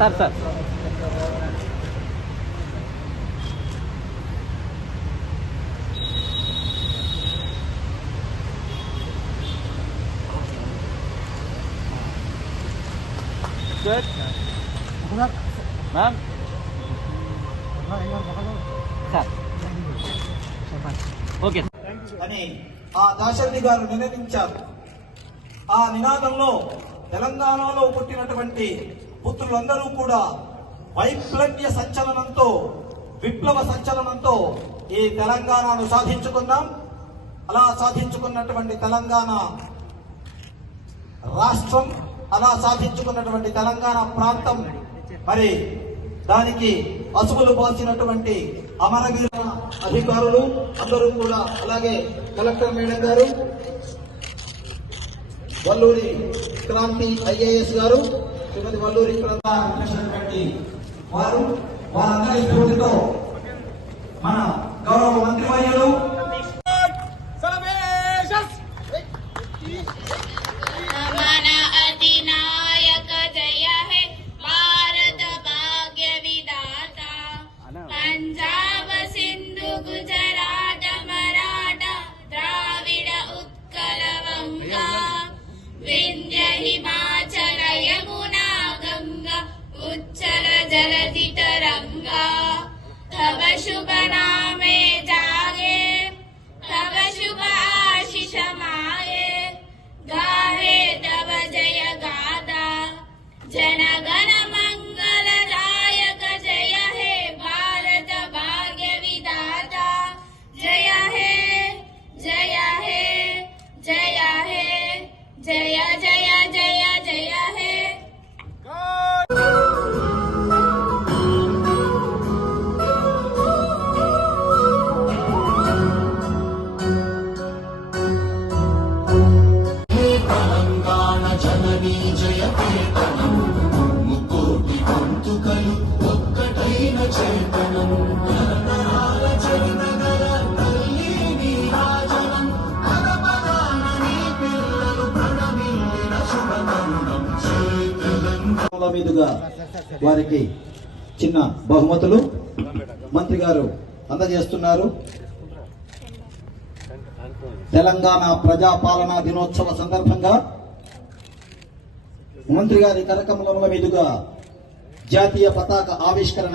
Sir sir. Ma'am. Sir. Okay. అని ఆ దాశరథి గారు నిర్ణయించారు ఆ నినాదంలో తెలంగాణలో పుట్టినటువంటి పుత్రులందరూ కూడా వైప్లవ్య సంచలనంతో విప్లవ సంచలనంతో ఈ తెలంగాణను సాధించుకున్నాం అలా సాధించుకున్నటువంటి తెలంగాణ రాష్ట్రం అలా సాధించుకున్నటువంటి తెలంగాణ ప్రాంతం. మరి దానికి అసుగులు బాల్చినటువంటి అమరవీర అధికారులు అందరూ కూడా అలాగే కలెక్టర్ మేడం గారు వల్లూరి క్రాంతి ఐఏఎస్ గారు శ్రీమతి వల్లూరి క్రాంతి వారు వారందరి స్ఫూర్తితో మన గౌరవ మంత్రివర్యులు Jenna. తెలంగాణ మీదుగా వారికి చిన్న బహుమతులు మంత్రి గారు అందజేస్తున్నారు. తెలంగాణ ప్రజాపాలనా దినోత్సవ సందర్భంగా మంత్రి గారి కరకమలముల మీదుగా జాతీయ పతాక ఆవిష్కరణ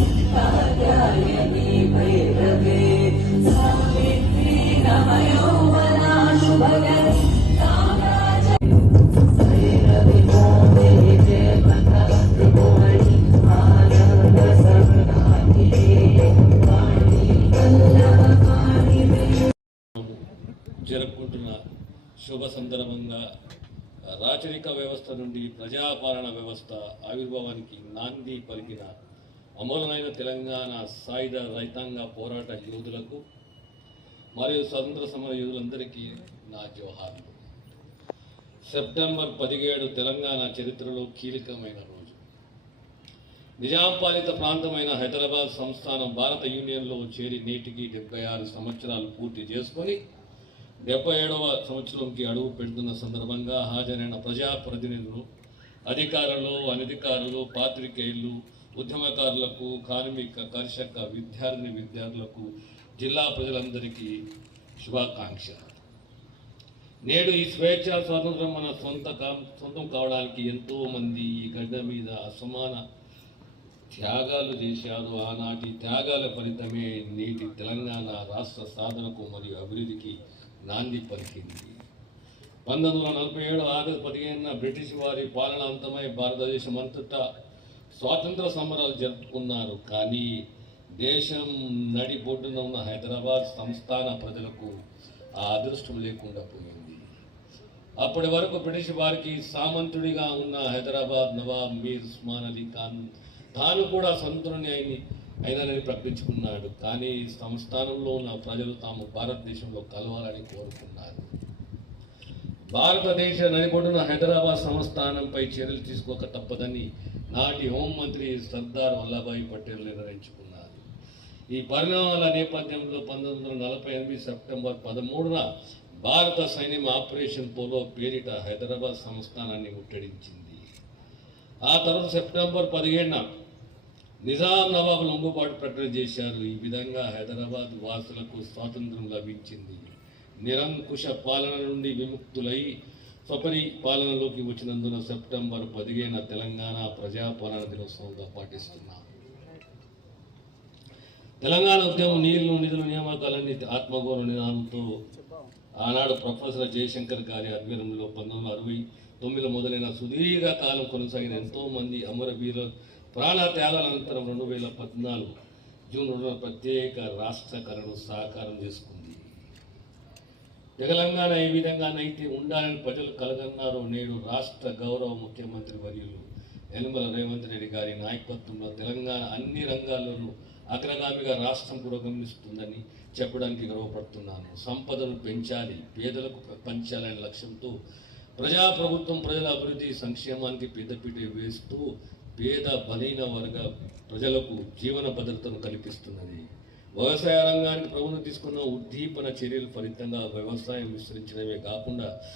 శుభ సందర్భంగా రాచరిక వ్యవస్థ నుండి ప్రజాపాలన వ్యవస్థ ఆవిర్భావానికి నాంది పలికిన అమరులైన తెలంగాణ సాయుధ రైతాంగ పోరాట యోధులకు మరియు స్వతంత్ర సమర యోధులందరికీ నా జోహార్లు. సెప్టెంబర్ పదిహేడు తెలంగాణ చరిత్రలో కీలకమైన రోజు. నిజాం పాలిత ప్రాంతమైన హైదరాబాద్ సంస్థానం భారత యూనియన్లో చేరి నేటికి డెబ్బై ఆరు సంవత్సరాలు పూర్తి చేసుకొని డెబ్బై ఏడవ సంవత్సరంకి అడుగు పెడుతున్న సందర్భంగా హాజరైన ప్రజాప్రతినిధులు అధికారులు అనధికారులు పాత్రికేయులు ఉద్యమకారులకు కార్మిక కర్షక విద్యార్థిని విద్యార్థులకు జిల్లా ప్రజలందరికీ శుభాకాంక్షలు. నేడు ఈ స్వేచ్ఛ స్వాతంత్రం మన సొంత కా- సొంతం కావడానికి ఎంతో మంది ఈ గడ్డ మీద అసమాన త్యాగాలు చేశారు. ఆనాటి త్యాగాల ఫలితమే నేటి తెలంగాణ రాష్ట్ర సాధనకు మరియు అభివృద్ధికి నాంది పలికింది. పంతొమ్మిది వందల నలభై ఏడు ఆగస్టు పదిహేనున బ్రిటిష్ వారి పాలన అంతమై భారతదేశం అంతటా స్వాతంత్ర సమరాలు జరుపుకున్నారు. కానీ దేశం నడిబొడ్డున ఉన్న హైదరాబాద్ సంస్థాన ప్రజలకు ఆ అదృష్టం లేకుండా పోయింది. అప్పటి వరకు బ్రిటిష్ వారికి సామంతుడిగా ఉన్న హైదరాబాద్ నవాబ్ మీర్ ఉస్మాన్ అలీ ఖాన్ తాను కూడా సంతుని అయిన అయినని ప్రకటించుకున్నాడు. కానీ ఈ సంస్థానంలో ఉన్న ప్రజలు తాము భారతదేశంలో కలవాలని కోరుకున్నారు. భారతదేశ నడిబొడ్డున హైదరాబాద్ సంస్థానంపై చర్యలు తీసుకోక తప్పదని నాటి హోంమంత్రి సర్దార్ వల్లభాయ్ పటేల్ నిర్ణయించుకున్నారు. ఈ పరిణామాల నేపథ్యంలో పంతొమ్మిది వందల నలభై ఎనిమిది సెప్టెంబర్ పదమూడున భారత సైన్యం ఆపరేషన్ పోలో పేరిట హైదరాబాద్ సంస్థానాన్ని ముట్టడించింది. ఆ తర్వాత సెప్టెంబర్ పదిహేడున నిజాం నవాబు లొంగుబాటు ప్రకటన చేశారు. ఈ విధంగా హైదరాబాద్ వాసులకు స్వాతంత్రం లభించింది. నిరంకుశ పాలన నుండి విముక్తులై స్వపరి పాలనలోకి వచ్చినందున సెప్టెంబర్ పదిహేన తెలంగాణ ప్రజాపాలన దినోత్సవంగా పాటిస్తున్నాం. తెలంగాణ ఉద్యమం నీళ్ళు నిధులు నియామకాలన్నీ ఆత్మగౌరవ నినాదంతో ఆనాడు ప్రొఫెసర్ జయశంకర్ గారి ఆధ్వర్యంలో పంతొమ్మిది వందల అరవై తొమ్మిది మొదలైన సుదీర్ఘ కాలం కొనసాగిన ఎంతో మంది ప్రాణ త్యాగాల అనంతరం రెండు వేల పద్నాలుగు జూన్ రెండున ప్రత్యేక రాష్ట్రకరణను సాకారం చేసుకుంది. తెలంగాణ ఏ విధంగానైతే ఉండాలని ప్రజలు కలగన్నారో నేడు రాష్ట్ర గౌరవ ముఖ్యమంత్రి వర్యులు యనమల రేవంత్ రెడ్డి గారి నాయకత్వంలో తెలంగాణ అన్ని రంగాల్లోనూ అగ్రగామిగా రాష్ట్రం పురోగమిస్తుందని చెప్పడానికి గర్వపడుతున్నాను. సంపదను పెంచాలి పేదలకు పంచాలనే లక్ష్యంతో ప్రజాప్రభుత్వం ప్రజల అభివృద్ధి సంక్షేమానికి పెద్దపీట వేస్తూ పేద బలైన వర్గ ప్రజలకు జీవన భద్రతను కల్పిస్తున్నది. వ్యవసాయ రంగానికి ప్రభుత్వం తీసుకున్న ఉద్దీపన చర్యల ఫలితంగా వ్యవసాయం విస్తరించడమే కాకుండా